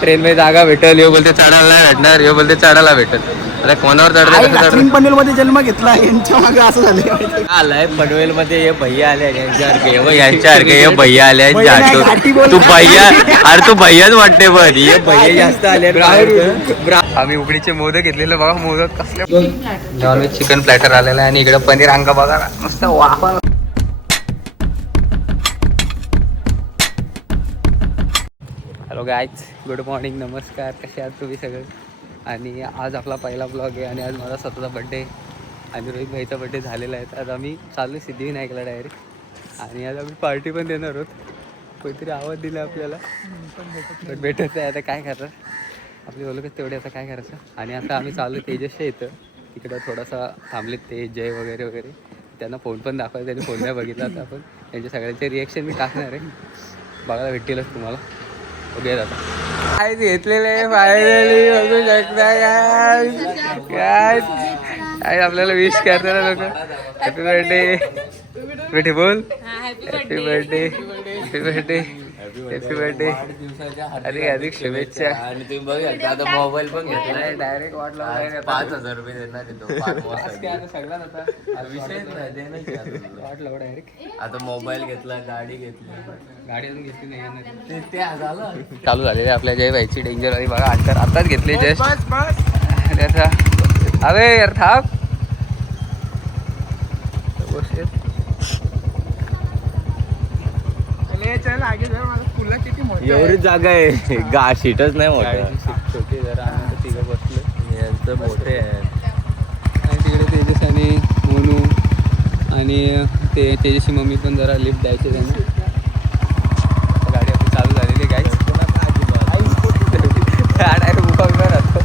Train मध्ये जागा भेटल, यो बोलते चढायला नाही भेटणार, यो बोलते चढायला भेटल. आता कोणावर चढायचं? पनवेल मध्ये जन्म घेतला यांच्या मागे असं झालं. आलाय पनवेल मध्ये हे भैया आले यांच्यासारखे हे भैया आले तू भैया, अरे तू भैयाच वाटते पण हे भैया जास्त आले. आम्ही उकडीचे मोदक घेतलेले बघा, मोदक कसले नॉनव्हेज चिकन प्लॅटर आलेला आहे आणि इकडे पनीर अंगा बघा मस्त वाफा. हॅलो गाईज, गुड मॉर्निंग, नमस्कार, कसे आहात तुम्ही सगळे? आणि आज आपला पहिला ब्लॉग आहे आणि आज माझा स्वतःचा बड्डे आणि रोहित भाईचा बड्डे झालेला आहे. आज आम्ही चालू सिद्धिविनायकला डायरेक्ट आणि आज आम्ही पार्टी पण देणार आहोत. काहीतरी आवाज दिला आपल्याला पण भेटत आहे, आता काय करणार, आपली ओळखच तेवढे, आता काय करायचं. आणि आता आम्ही चालू तेजसच्या इथं, तिकडं थोडासा थांबलेत ते जय वगैरे वगैरे, त्यांना फोन पण दाखवायचा, त्यांनी फोन नाही बघितला. तर आपण त्यांच्या सगळ्यांचे रिॲक्शन मी टाकणार आहे, बघायला भेटतीलच तुम्हाला. ओके दादा, काय घेतलेलं आहे फायनली बघू शकता काय काय आपल्याला विश करताना लोक. हॅपी बर्थडे बेटे, बोल happy birthday, happy birthday, happy birthday, अधिक अधिक शुभेच्छा. आणि तुम्ही बघा आता मोबाईल पण घेतलाय डायरेक्ट, वाटला 5,000 रुपये देणार सगळ्यात. आता विषय वाटलं डायरेक्ट, आता मोबाईल घेतला, गाडी घेतली, गाडी अजून घेतली नाही, ते झालं. चालू झालेली आपल्या जय भाईची डेंजर वाली बघा, अंतर आताच घेतली जस्ट. त्याचा अरे यार थांब, एवढीच जागा आहे, सीटच नाही मोठं, छोटी जरा तिघं बसले, यांचं मोठे आहे. आणि तिकडे तेजस आणि मोनू आणि ते तेजसची मम्मी पण जरा लिफ्ट द्यायचे त्यांना. गाडी आपली चालू झालेली गाईच, डायरेक्ट उभा उभा राहतो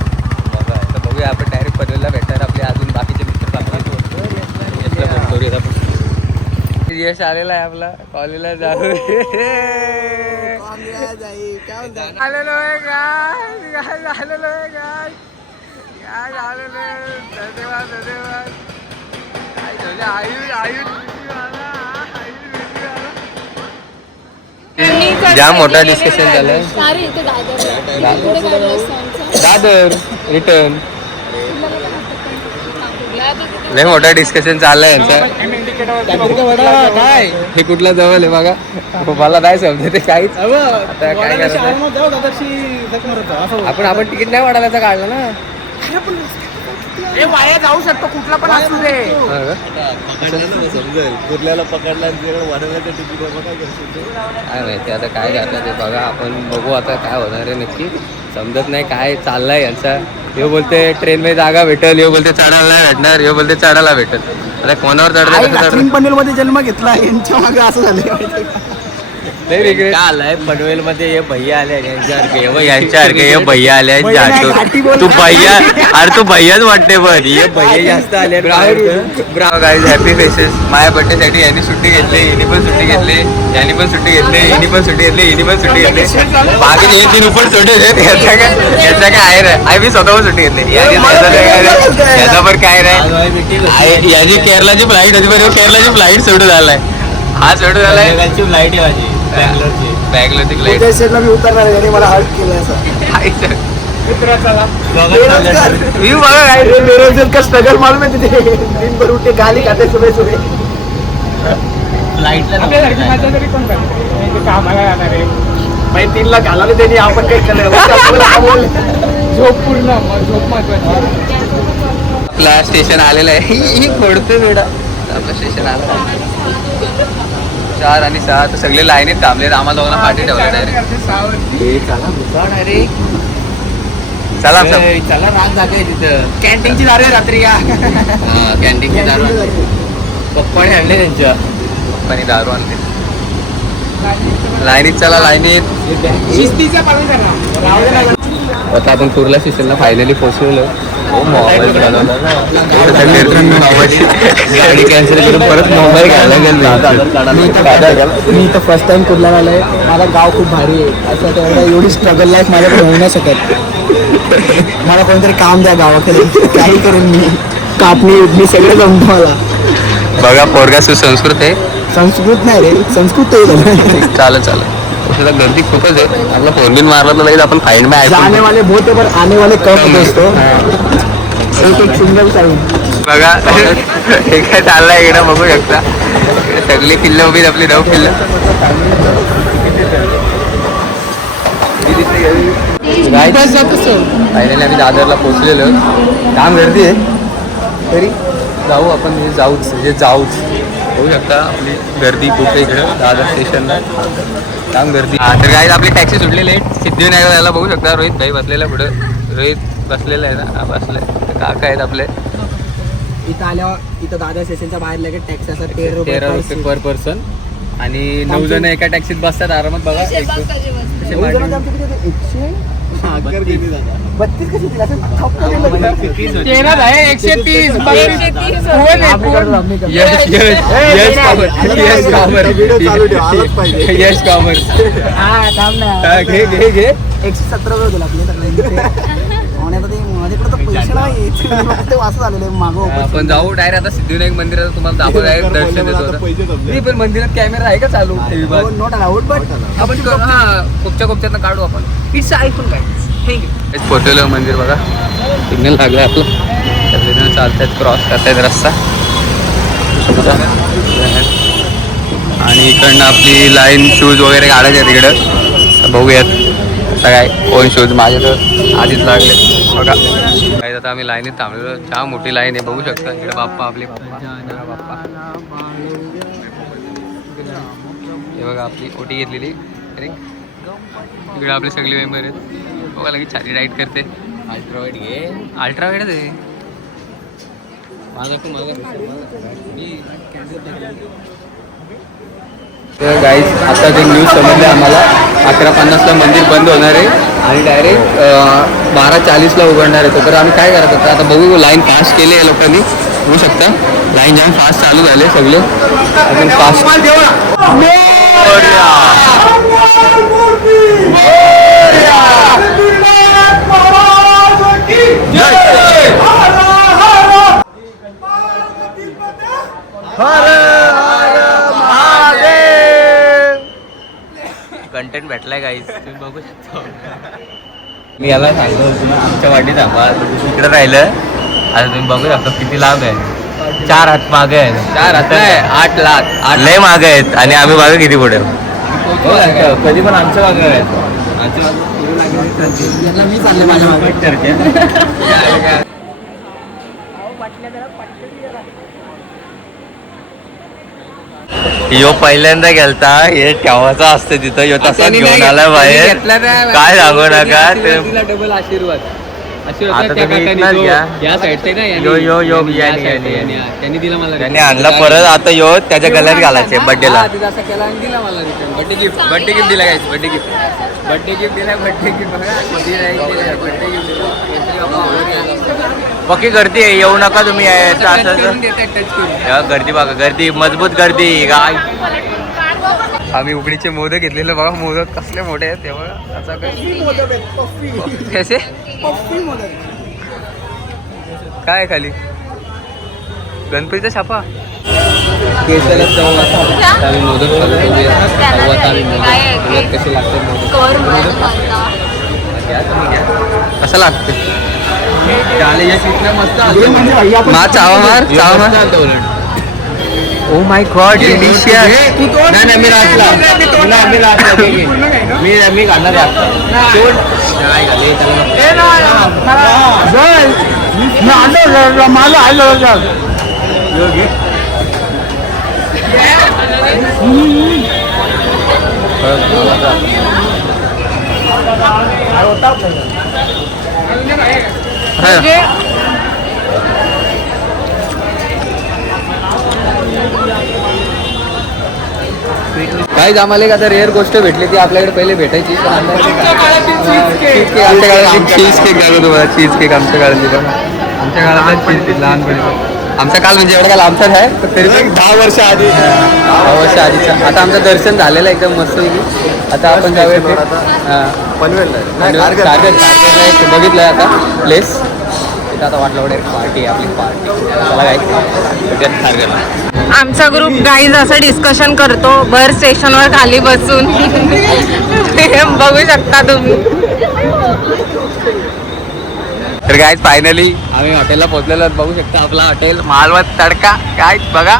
बघा. तर बघूया आपण डायरेक्ट पनवेलला भेटणार, आपले अजून बाकीचे मित्र आपण. यश आलेला आहे आपला, कॉलेजला जाऊ आलेलो आहे काय झालेलो आहे काय झालेलं आहे. धन्यवाद धन्यवाद. काय झाले आयुष जाम मोठा डिस्कशन झालं. दादर रिटर्न लय मोठा डिस्कशन चाललंय यांचा. काय हे कुठला जवळ आहे बघा, मला नाही समजत ते काहीच. आता काय करायचं, आपण तिकीट नाही वाढायला काढलं ना, वाया जाऊ शकतो कुठला पण असू दे. समजेल कुठल्याला पकडला वाढवण्याचं तिकीट काय माहिती आता काय करतात ते बघा. आपण बघू आता काय होणार आहे नक्की, समजत नाही काय चाललंय यांचा. यो बोलते ट्रेन मध्ये जागा भेटल, यो बोलते चढायला नाही भेटणार, यो बोलते चढायला भेटल. आता कोणावर चढायचं? पनवेल मध्ये जन्म घेतला यांच्या मागे असं झालं. काय आलाय पनवेल मध्ये हे भैया आले यांच्यासारखे हे भैया आले. तू भैया, अरे तू भैयाच वाटते पण हे भैया जास्त आले. Happy faces. माझ्या बर्थडे साठी यांनी सुट्टी घेतली, हिनी पण सुट्टी घेतली, यांनी पण सुट्टी घेतली, हिनी पण सुट्टी घेतली, हिनी पण सुट्टी घेतली. बाकी हे 3 पण सुट्टी याचा काय आहे रे, आई मी स्वतःहून सुट्टी घेतली. याचा पण काय रे, याची केरलाची फ्लाईट होती पण केरलाची फ्लाईट सुरू झालाय, हा सुरू झालाय. फ्लाईट आहे माझी बँगलोरची फ्लाईट. मी उतरणार आहे, मला हर्ट केलं असं. व्यू बघा काय बेरोजगार का स्ट्रगल मालूम आहे तिथे. दिन भर उठे गाली खाते सुबह सुबह. फ्लाईटला कामाला जाणार आहे भाई, 3 लाख घालावे त्यांनी, आपण काही केलं झोप पूर्ण, झोप महत्वाची. आपला स्टेशन आलेलं आहे, ही खोडतो बेडा. आपलं स्टेशन आलं 4 आणि 6 सगळे लाईनीत थांबलेत, आम्हाला दोघांना पाठी ठेवलं डायरेक्ट. चला चला रात जागा आहे तिथं, कॅन्टीनची दारू आहे रात्री. कॅन्टीनची दारू पप्पाने आणले, त्यांच्या पप्पाने दारू आणले. लाईनीत चला, लाईनीत. आता आपण कुर्ला स्टेशनला फायनली पोहोचलेलो. मोबाईल गाडी कॅन्सल करून परत मोबाईल घ्यायला गेलो. मी तर फर्स्ट टाइम कुर्ल्याला आलोय. माझा गाव खूप भारी आहे, असं तेवढा एवढी स्ट्रगल लाईफ माझ्याकडे होऊ नाही शकत. मला कोणतरी काम द्या गावाकडे, काही करून मी कापणी उठणी सगळं जमतं मला. बघा पोरगा सुसंस्कृत आहे. संस्कृत नाही रे, संस्कृत चालेल चालेल. तसं गर्दी खूपच आहे. आपला फोन बिन मारला तर लगेच आपण फाईन में जाने वाले बहुत है पर आने वाले कम है दोस्तों. एक सिंगल साईन. बघा हे काय चाललंय इकडं बघू शकता. सगळी पिल्लं उभी आपली 9 पिल्लं. फायनली आम्ही दादरला पोहोचलेलो. काम गर्दी आहे तरी जाऊ आपण जाऊच म्हणजे जाऊच. होऊ शकता आपली गर्दी खूप आहे इकडं दादर स्टेशनला. काम गर्दी. तर काय आपली टॅक्सी सुटलेली आहे सिद्धिविनायकला यायला. बघू शकता रोहित भाई बसलेला पुढं. रोहित बसलेला आहे ना बसलाय. काका आहेत आपले. इथं आल्यावर इथं दादर स्टेशनच्या बाहेर लगेच टॅक्सी असतात 13 रुपये पर पर्सन. आणि 9 जण एका टॅक्सीत बसतात आरामात. बघा 132 कशी दिला 117 दिला आपण जाऊ डायरेक्ट आता सिद्धिविनायक मंदिरात. तुम्हाला दाखवत आहे दर्शन देतो. नाही पण मंदिरात कॅमेरा आहे का चालू? नॉट अलाउड बट आपण हा कोपच्यातनं काढू आपण. इट्स आयफोन काय पोहोचलेलं मंदिर. बघा सिग्नल लागलं आपलं. सगळेजण चालतात क्रॉस करतायत रस्ता. आणि इकडनं आपली लाईन शूज वगैरे काढायचे आहेत तिकडं. बघूयात आता काय कोण शूज. माझे तर आधीच लागले बघा. काही आता आम्ही लाईनीत थांबलेलो. छान मोठी लाईन आहे बघू शकता. इकडे बाप्पा आपले बाप्पा. हे बघा आपली ओटी घेतलेली. इकडे आपले सगळे मेंबर आहेत. बघा लगेच छाती राईड करते. अल्ट्रावाईड घे. अल्ट्रावाईडच आहे माझा खूप माझा. तर गाईज आता ते न्यूज समजले आम्हाला 11:50ला मंदिर बंद होणार आहे आणि डायरेक्ट 12:40ला उघडणार आहे. तर आम्ही काय करत होतो आता बघू. लाईन पास केली आहे लोकांनी बघू शकता. लाईन जाम फास्ट चालू झाले सगळे. अजून फास्ट. कंटेंट भेटलाय गाईज तुम्ही बघू शकता. मी याला सांगतो आमच्या वाटी थांबा. इकडे राहिलं आता तुम्ही बघू शकता किती लांब आहे. 4 हात मागे आहे. 4 हात आहे 8 लाख 8 लय मागे आहेत. आणि आम्ही मागे किती पुढे. कधी पण आमच्या मागे आहेत. मी चालले माझ्या यो पहिल्यांदा गेलता. हे ठेवायचा असतं तिथं. यो तसा घेऊन आला बाहेर. काय सांगू नका. डबल आशीर्वाद. आता तुम्ही या साईडचे ना त्यांनी दिला मला. त्यांनी आणला परत. आता यो त्याच्या गळ्यात घालायचे बर्थडेला. असं केला आणि दिला मला रिटर्न. बर्थडे गिफ्ट दिला काय. बर्थडे गिफ्ट दिला. बर्थडे गिफ्ट पक्की गर्दी आहे. येऊ नका तुम्ही. गर्दी बघा. गर्दी मजबूत गर्दी काय. आम्ही उकडीचे मोदक घेतलेले बघा. मोदक कसले मोठे आहेत तेव्हा. कसे काय खाली गणपतीचा छापा. केसाला आम्ही मोदक खाल्ले. कसे लागतात मोदक. कसं लागते चावा मार. Oh my God delicious. मी घालणार काही आम्हाला का तर रेअर गोष्ट भेटली ती आपल्याकडे पहिले भेटायची. आमच्या काळात चीज केक लागत तुम्हाला. चीज केक आमच्या काळातली पण. आमच्या काळात चीज केक लहानपणी. आमचा काल म्हणजे एवढा काल आमचाच आहे तर तरी पण 10 वर्ष आधी 10 वर्ष आधीचा. आता आमचं दर्शन झालेलं आहे एकदम मस्त. आता आपण जाऊया पनवेलला. बघितलंय आता प्लेस इथं आता वाटलं पार्टी आपली पार्टी चला काय आमचा ग्रुप गाईज असं डिस्कशन करतो भर स्टेशनवर खाली बसून बघू शकता तुम्ही. तर काय फायनली आम्ही हॉटेलला पोहोचलेलो आहोत. बघू शकता आपला हॉटेल मालवत तडका काय बघा.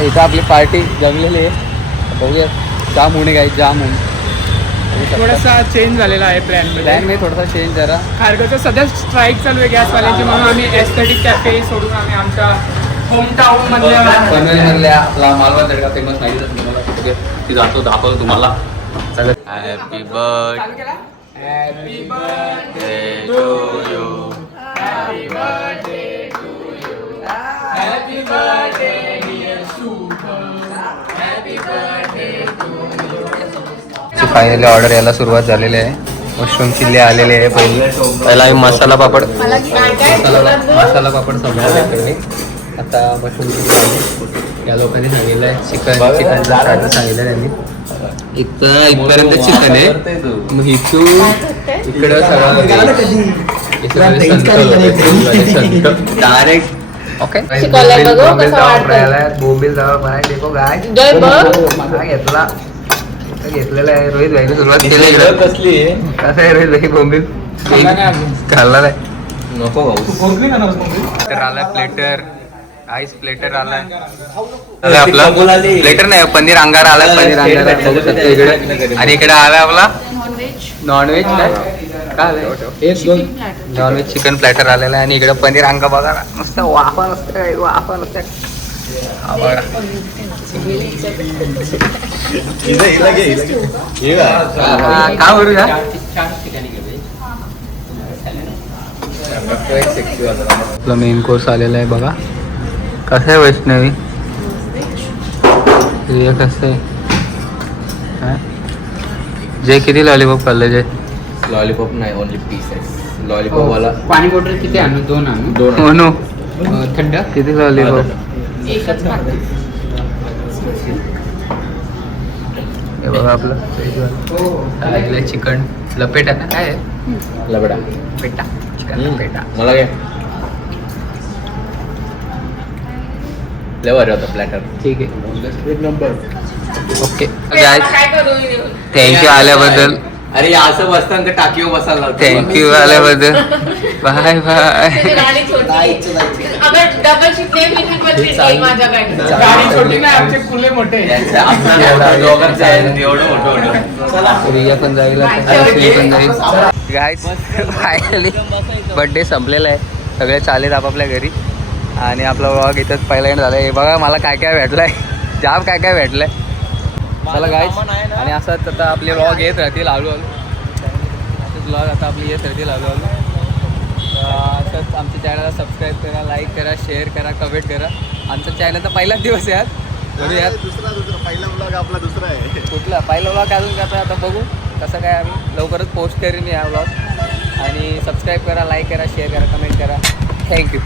इथं आपली पार्टी जमलेली आहे. बघूया जाम होणे काय जाम होऊन थोडासा चेंज झालेला आहे प्लॅन नाही थोडासा चेंज जरा खारघरचं सध्या स्ट्राईक चालू आहे गॅसवाल्यांची म्हणून आम्ही एस्थेटिक कॅफे सोडून आम्ही आमच्या होमटाऊन मधल्या पनवेलमधल्या आपला मालवण तडका फेमस माहिती असेल तुम्हाला तिथे ती जातो दाखवतो तुम्हाला. Happy birthday happy birthday to you happy birthday to you happy birthday dear Shubham happy birthday to you. Finally order यायला सुरुवात झालेली आहे. मशरूम चिल्ली आलेले आहे. पहिला मसाला पापड मसाला पापड संपला. आता मशरूम चिल्ली आली. या लोकांनी सांगितलं आहे चिकन स्टार्टर सांगितलं त्यांनी. इथपर्यंत चिकन आहे. मग इथून इकडं सगळं डायरेक्ट ओके बोंबील जवळ बनाय देखो गाय घेतला घेतलेला आहे. रोहित भाईने सुरुवात केली. कसली कसं आहे रोहित भाई बोंबील खाल्ला नाही नको तर आलाय प्लेटर आईस प्लेटर आलाय आपला प्लेटर नाही पनीर अंगार आलाय. पनीर अंगार बघू शकतो इकडे. आणि इकडे आलाय आपला नॉनव्हेज काय नॉनव्हेज चिकन प्लॅटर आलेला आहे. आणि इकडे पनीर अंगा बघा नुसतं वाफा नसतं वाफा नसतं. का बरू का आपला मेन कोर्स आलेला आहे बघा. कसं आहे वैष्णवी हे कसं आहे. जे किती लॉलीपॉप खाल्ले जे लॉलीपॉप नाही ओनली पीसेस लॉलीपॉप वाला. पाणी बॉटल किती आणू दोन म्हणू थंड किती लॉलीपॉप हे बघा आपलं ऐकलंय चिकन लपेटा ना काय आहे लबडा पेटा चिकन लपेटा. मला काय लेवर होता प्लॅटर. ठीक आहे ओके काय करू मी देऊन? थँक्यू आल्याबद्दल. अरे असं बसताना का टाकीवर बसायला लागतं. थँक्यू आल्याबद्दल. Bye bye. त्याची गाडी छोटी आहे. अगर डबल सीट नाही मी पण सीट येईल माझ्याकडे. गाडी छोटी नाही आमचे खुले मोठे दोघांचं आहे एवढं मोठं मोठं. रिया पण जाईल श्री पण जाईल. गाईज फायनली बड्डे संपलेला आहे. सगळे चालेत आपापल्या घरी. आणि आपला व्लॉग इथंच पहिला एंड झाला आहे. बघा मला काय काय भेटलं आहे जाम काय काय भेटलं आहे. चला गाईज आणि असंच आता आपले व्लॉग येत राहतील हळूहळू. असंच व्लॉग आता आपली येत राहतील हळूहळू. असंच आमच्या चॅनलला सबस्क्राईब करा लाईक करा शेअर करा कमेंट करा. आमच्या चॅनलचा पहिलाच दिवस आहे आज बघूयात. पहिला ब्लॉग आपला दुसरा आहे. कुठला पहिला व्लॉग अजून करता आता बघू कसं काय. आम्ही लवकरच पोस्ट करेन मी हा व्लॉग. आणि सबस्क्राईब करा लाईक करा शेअर करा कमेंट करा. थँक्यू.